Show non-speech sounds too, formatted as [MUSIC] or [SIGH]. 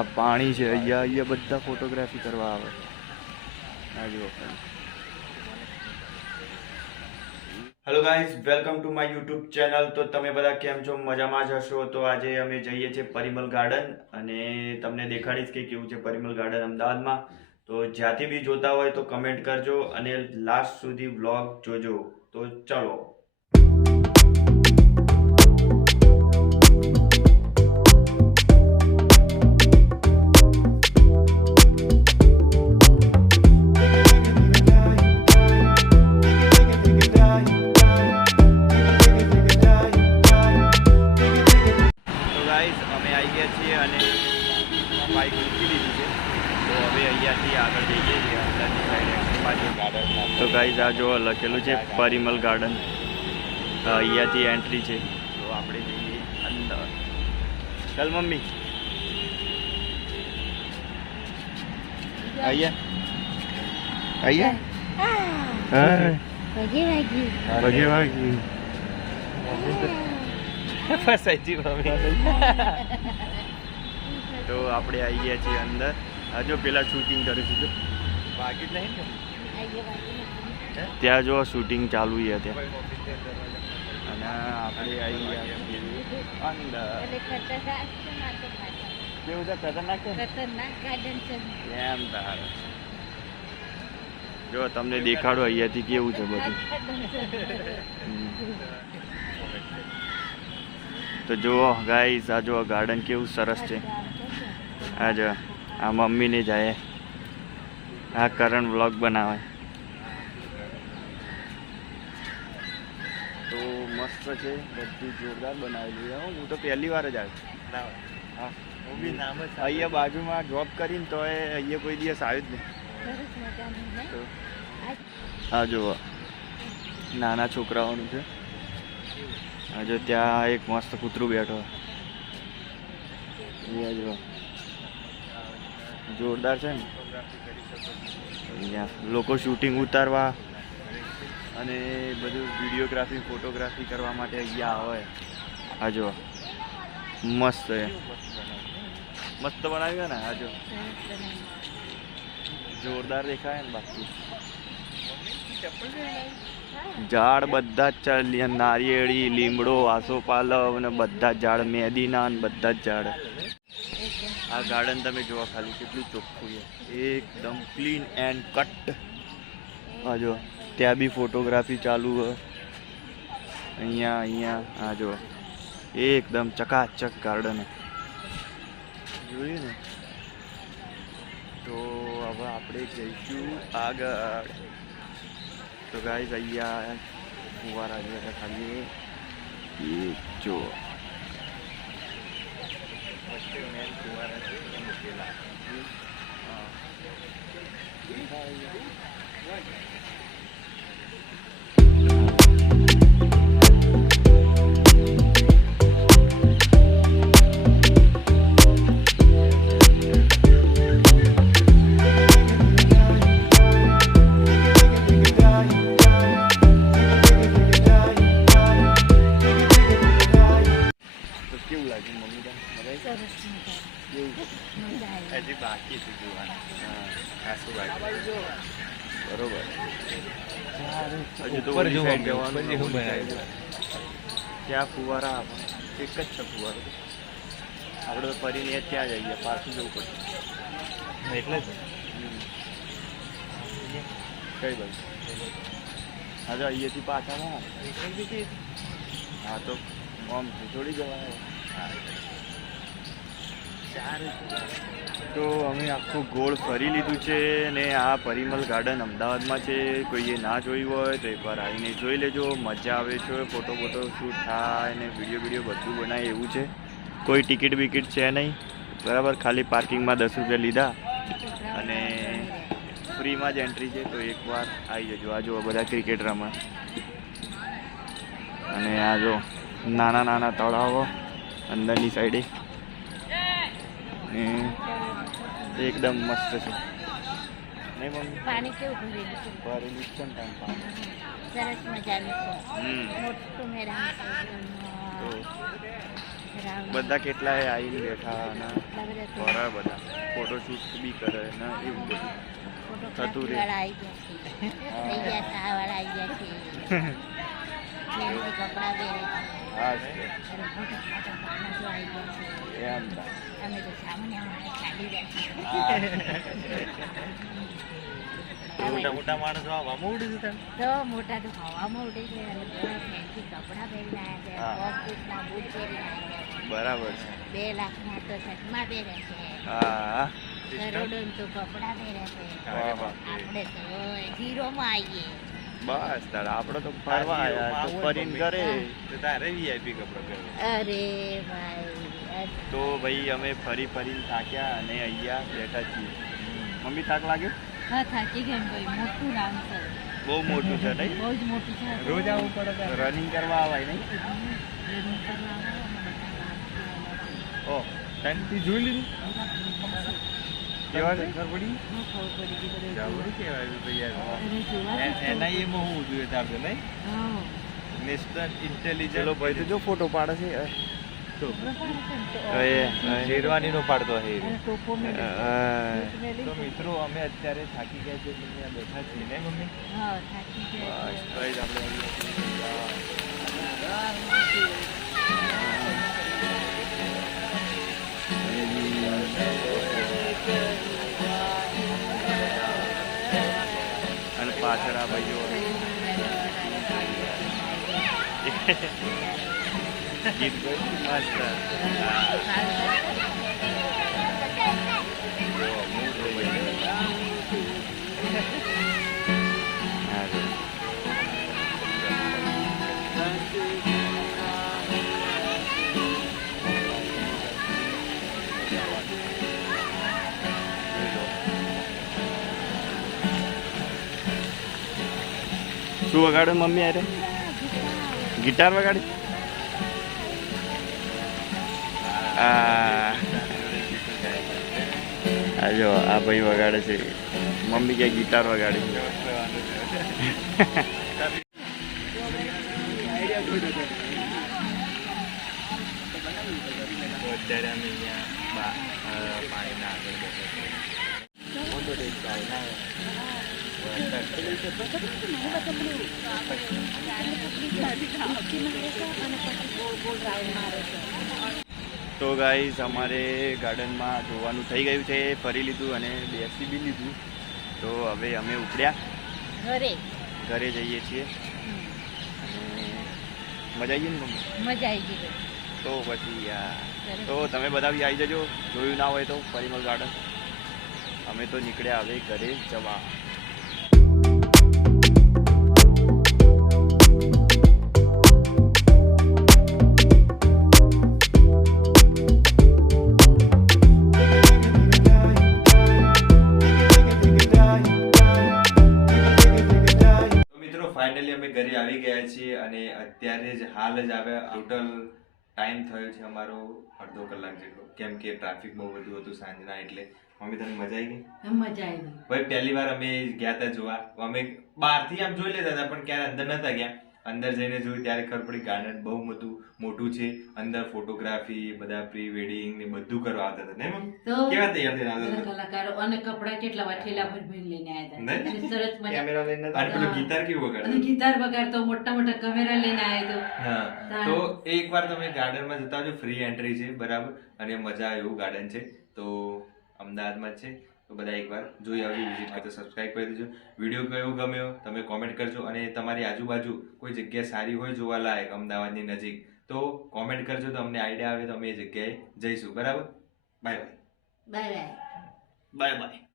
આ પાણી છે, અહીંયા અહીંયા બધા ફોટોગ્રાફી કરવા આવે. આ જુઓ. Hello guys welcome to my YouTube channel તો તમે બધા કેમ છો? મજામાં જ હશો? તો આજે અમે જઈએ છીએ પરિમલ ગાર્ડન અને તમને દેખાડીશ કે કેવું છે પરિમલ ગાર્ડન અમદાવાદમાં. તો જ્યાંથી બી જોતા હોય તો કમેન્ટ કરજો અને લાસ્ટ સુધી વ્લોગ જોજો. તો ચલો હવે આગળ જઈએ છીએ અંદરની સાઈડ બાજુ તો ગાઈઝ આ જો લખેલું છે પરિમલ ગાર્ડન અહીંયાથી એન્ટ્રી છે. તો આપણે જઈએ અંદર. ચાલ મમ્મી. અહીંયા અહીંયા હા. વાગી વાગી. વાગે વાગે. ફસાઈ મમ્મી [LAUGHS] તો આપણે આવી ગયા છીએ અંદર. આ જો પેલા શૂટિંગ કરીશું છે જો. વાગી જ નહીં ને? ત્યાં જો શૂટિંગ ચાલુ છે ત્યાં અને આપણે આવી અંદર તો. કેવું છે ખતરનાક છે એમ તારે જો તમને દેખાડો અહીંયાથી કેવું છે બધું. તો જુઓ ગાઈઝ આ જો ગાર્ડન કેવું સરસ છે. આ જો આ મમ્મીને જાય આ કરણ વ્લોગ બનાવે. તો મસ્ત છે બધું જોરદાર બનાવેલું છે. હો. હું તો પહેલી વાર જ આવ્યો. હા. હું બી નામ જ અહીંયા બાજુમાં જોબ કરીને તો એ અહીંયા કોઈ દિવસ આવ્યું જ નહીં. હા જુઓ. નાના છોકરાઓનું છે. આ જો ત્યાં એક મસ્ત કૂતરું બેઠો. અહીંયા જુઓ. જોરદાર છે ને. લોકો શૂટિંગ ઉતારવા અને બધું વિડીયોગ્રાફી ફોટોગ્રાફી કરવા માટે અહીંયા આવે. આ જો, મસ્ત છે. મસ્ત બનાવ્યું ને, આ જોરદાર દેખાય ને બાકી. ઝાડ બધા જ ચાલ્યા, નારિયેળી, લીમડો, આસોપાલવ અને બધા જ ઝાડ, મેદીના ને બધા જ ઝાડ. આ ગાર્ડન તમે જોવા ખાલી કેટલું ચોખ્ખું છે એકદમ ક્લીન એન્ડ કટ આ જો ત્યાં બી ફોટોગ્રાફી ચાલુ છે અહીંયા અહીંયા આ જો એકદમ ચકાચક ગાર્ડન જોયું ને તો હવે આપણે જઈશું આગળ તો ગાઈઝ અહીંયા ફુવારા જેવા ખાલી એ જો વચ્ચે મેન કુવારા છે એ મૂકેલા તો હજી બાકી છે જોવાના બરોબર હજુ તો ઉપર જોવા જવાનું. બનાવ્યું ત્યાં ફુવારા આવે. એક જ છે ફુવારો આપણે તો ફરીને ત્યાં જઈએ પાછું જવું પડશે એટલે જ કઈ બાજુ હા તો અહીંયાથી પાછા ના હા તો આમ છોડી જવાય તો અમે આખું ગોળ ફરી લીધું છે ને આ પરિમલ ગાર્ડન અમદાવાદમાં છે. કોઈએ ના જોયું હોય તો એકવાર આવીને જોઈ લેજો. મજા આવે છે, ફોટો ફોટો શૂટ થાય ને વીડિયો વીડિયો બધું બનાય એવું છે. કોઈ ટિકિટ બિકિટ છે નહીં. બરાબર, ખાલી પાર્કિંગમાં દસ રૂપિયા લીધા અને ફ્રીમાં જ એન્ટ્રી છે. તો એકવાર આવી જજો. આ જુઓ બધા ક્રિકેટ રમે અને આ જો નાના નાના તળાવો અંદરની સાઈડે ને એકદમ મસ્ત છે. નહીં મમ્મી? પાણી કેવું ભરેલું છે ભરેલું છે ને ત્યાં પાણી. સરસ મજાનું છે. મોટું મેદાન બધા કેટલાય આવીને બેઠા અને બધા ફોટોશૂટ બી કરે ને એવું બધું. થતું રહે. આવી ગયા છે. [LAUGHS] કપડાં પહેરે મોટા માણસો છે. તો મોટા તો હવામાં ઉડે છે અને fancy કપડાં પહેરીને આવ્યા છે હા. બૂટ પહેરીને બરાબર છે બે લાખના તો સટમાં પહેરે છે હા કરોડો તો કપડાં પહેરે છે. આપણે તો હીરોમાં આવીએ બસ તારે આપણે તો ફરવા આવ્યા તો ફરીને કરે તો તારે વીઆઈપી કપડો પહેરો અરે ભાઈ તો ભાઈ અમે ફરી ફરીને થાક્યા અને અહીંયા બેઠા છીએ. મમ્મી થાક લાગ્યો? હા થાકી ગયા ભાઈ. મોટું રામ છે. બહુ મોટું છે નહીં? બહુ જ મોટું છે. રોજ આવવું પડે રનિંગ કરવા આવાય નહીં? રનિંગ કરવા. ઓ ટાઈમથી જોઈ લીધું? કેવા છે? ખબર પડી જાવું હું જોઈએ નહીં? નેશનલ ઇન્ટેલિજન્સ ચલો ભાઈ તો જો ફોટો પાડે છે. શેરવાની નો પાડતો હે. તો મિત્રો અમે અત્યારે થાકી ગયા છે એટલે બેઠા છીએ ને મમ્મી? હા થાકી ગયા બસ છે. ભાઈ આપણે ગીત ગયું મસ્ત હા જો. શું વગાડે મમ્મી અરે ગિટાર વગાડી. આ જો, આ ભાઈ વગાડે છે. મમ્મી કે ગિટાર વગાડી અત્યારે અમે અહીંયા પાણીના આગળ બેઠા તો ગાઈઝ અમારે ગાર્ડનમાં જોવાનું થઈ ગયું છે ફરી લીધું અને બેસી બી લીધું. તો હવે અમે ઉપડ્યા. ઘરે. ઘરે જઈએ છીએ. મજા આવી ને મમ્મી મજા આવી ગઈ. તો પછી યાર. તો તમે બધા બી આવી જજો. જોયું ના હોય તો પરિમલ ગાર્ડન અમે તો નીકળ્યા હવે ઘરે જવા. અત્યારે જ આવ્યા ટોટલ ટાઈમ થયો છે અમારો અડધો કલાક જેટલો. કેમ કે ટ્રાફિક બહુ બધું હતું સાંજના એટલે. મમ્મી તને મજા આવી ગઈ? મજા આવી ભાઈ પહેલી વાર અમે ગયા હતા જોવા. અમે બહારથી આમ જોઈ લેતા હતા પણ ક્યારે અંદર નતા ગયા. અંદર જઈને જોયું ત્યારે ખબર પડી ગાર્ડન બહુ મોટું મોટું છે. અંદર ફોટોગ્રાફી બધા પ્રી વેડિંગ ને બધું કરવા આવતા હતા. ને કેવા તૈયાર થઈને આવતા હતા? કલાકારો અને કપડા કેટલા વાર ઠેલા ભર ભરી લઈને આવ્યા હતા. સરસ મજા. કેમેરા લઈને અને પેલો ગિટાર કેવું કેવું અને ગિટાર વગાડતો મોટા મોટા કેમેરા લઈને આવ્યો હા. હા. તો એકવાર તમે ગાર્ડનમાં જતા આવજો. ફ્રી એન્ટ્રી છે બરાબર. અને મજા આવે એવું ગાર્ડન છે. તો અમદાવાદમાં છે. તો બધા એકવાર જોઈ આવજો વિઝિટ કરજો સબસ્ક્રાઈબ કરી દેજો. વીડિયો કયો ગમ્યો તમે કોમેન્ટ કરજો અને તમારી આજુબાજુ કોઈ જગ્યા સારી હોય જોવા લાયક અમદાવાદની નજીક તો કોમેન્ટ કરજો તો અમને આઈડિયા આવે તો અમે એ જગ્યાએ જઈશું. બરાબર? Bye bye bye bye bye bye